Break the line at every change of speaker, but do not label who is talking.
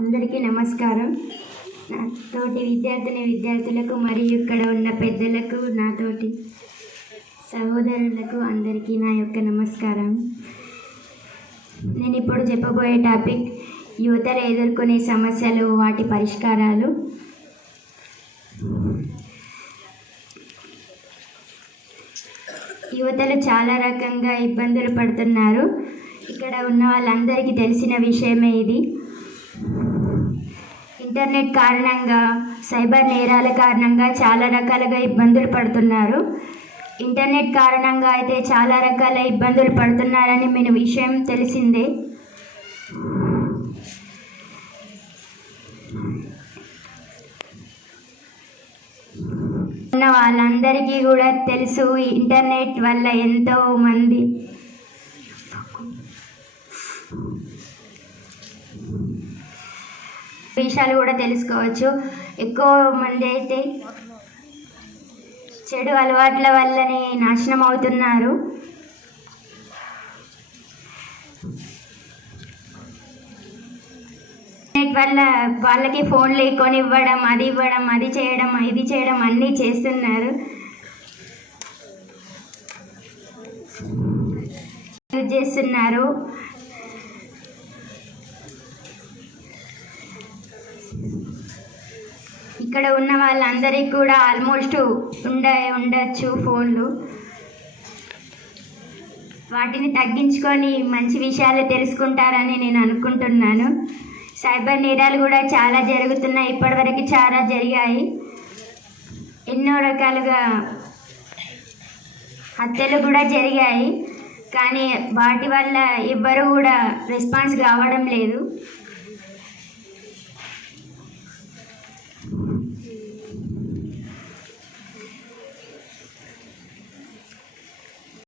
అందరికీ నమస్కారం. నా తోటి విద్యార్థిని విద్యార్థులకు మరియు ఇక్కడ ఉన్న పెద్దలకు నాతోటి సహోదరులకు అందరికీ నా యొక్క నమస్కారం. నేను ఇప్పుడు చెప్పబోయే టాపిక్ యువతలు ఎదుర్కొనే సమస్యలు వాటి పరిష్కారాలు. యువతలు చాలా రకంగా ఇబ్బందులు పడుతున్నారు. ఇక్కడ ఉన్న వాళ్ళందరికీ తెలిసిన విషయమే ఇది. ఇంటర్నెట్ కారణంగా సైబర్ నేరాల కారణంగా చాలా రకాలుగా ఇబ్బందులు పడుతున్నారు. ఇంటర్నెట్ కారణంగా అయితే చాలా రకాల ఇబ్బందులు పడుతున్నారని మన విషయం తెలిసిందే. ఉన్న వాళ్ళందరికీ కూడా తెలుసు ఇంటర్నెట్ వల్ల ఎంతో మంది విషయాలు కూడా తెలుసుకోవచ్చు. ఎక్కువ మంది అయితే చెడు అలవాట్ల వల్లనే నాశనం అవుతున్నారు. వల్ల వాళ్ళకి ఫోన్లు కొని ఇవ్వడం అది ఇవ్వడం అది చేయడం ఇది చేయడం అన్నీ చేస్తున్నారు. యూజ్ చేస్తున్నారు. ఇక్కడ ఉన్న వాళ్ళందరికీ కూడా ఆల్మోస్ట్ ఉండ ఉండొచ్చు ఫోన్లు. వాటిని తగ్గించుకొని మంచి విషయాలు తెలుసుకుంటారని నేను అనుకుంటున్నాను. సైబర్ నేరాలు కూడా చాలా జరుగుతున్నాయి ఇప్పటివరకు చాలా జరిగాయి. ఎన్నో రకాలుగా హత్యలు కూడా జరిగాయి. కానీ వాటి వల్ల ఎవ్వరు కూడా రెస్పాన్స్ కావడం లేదు.